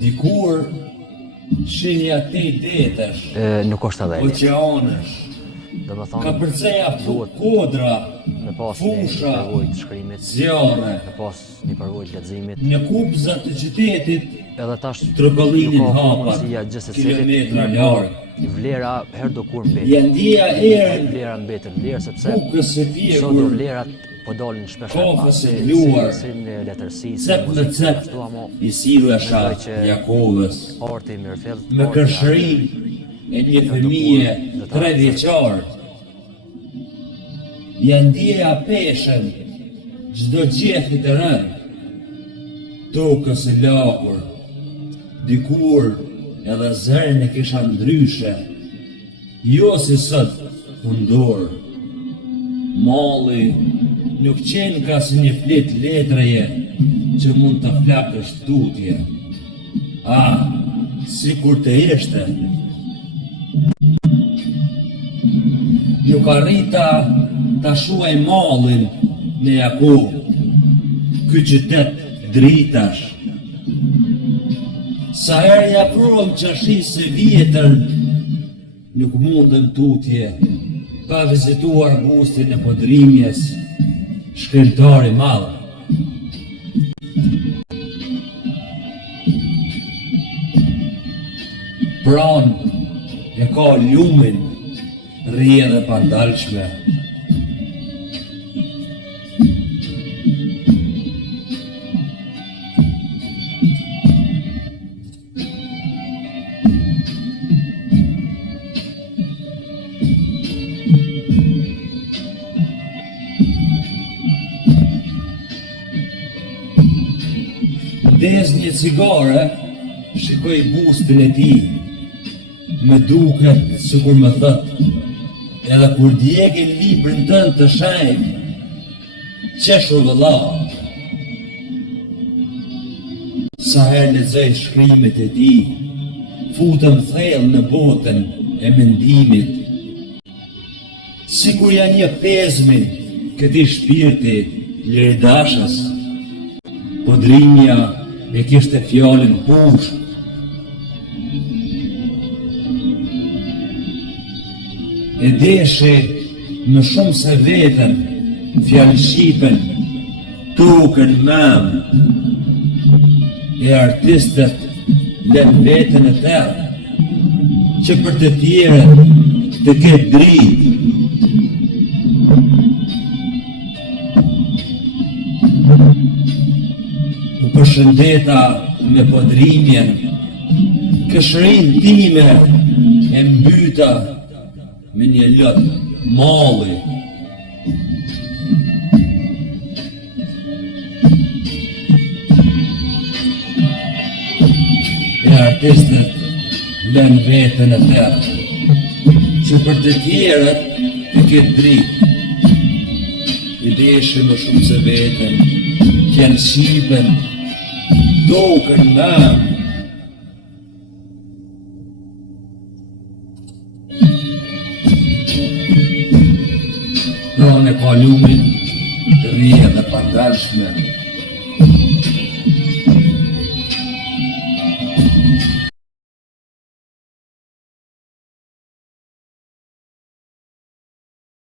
Dikur shenja te detesh, nuk është edhe oqeanësh, do më ka thonë përceja kodra, me pas një fusha, përvojë të shkrimit, zjarre, me pas një përvojë të leximit. në kupzat të qytetit, Edhe tash trokollinin nuk ka hapat, mundësia gjithë kilometra larg. Vlera herë do kur mbet. Ja ndjeja erën, Vlera mbetet vlerë sepse bukës së sot pjekur, vlerat po dalin shpesh kafës së bluar, si në letërsi, cep në cep, ashtu ama i sillesha Jakovës, arti mirëfill. me kërshërim e një fëmije 3 vjeçar. Ja ndjeja peshen, çdo gjethe të rënë, tokës e lakur, dikur edhe zërën e kisha ndryshe, jo si sot fundor. Malli nuk qenë ka si një flet letreje që mund të flakësh tutje. Si kur të ishte. Nuk arrita ta shuaj mallin në Jakov, ky qytet dritash. Sa herë ja provëm qashisë vjetër, nuk mundën tutje, pa vizituar bustin e Podrimjes, shkrimtari madh. Pranë e ka lumin, rrje dhe pandalshme. Ndez një cigare, shikoj bustin e tij, me duket sikur më thot, edhe kur djegin librin tënd të shenjtë, qeshu vëlla. Sa herë lexoj shkrimet e tij, futem thellë në botën e mendimit, sikur janë një pezmin këtij shpirti liridashës. Podrimja e kishte fjalën push. E deshi më shumë se vetën, fjalë shqipen, tukën mëm. E artistët lën vetën e tërë, që për të tjerët të ketë dritë. U përshëndeta me Podrimjen, këshrin time e mbyta me një lot malli. E artistët lën vetën e tërë, që për të tjerët të ketë dritë. I deshin më shumë se vetën, fjalë shqipen, tokën mëm. Pranë e ka lumin, rrje dhe pandalshme,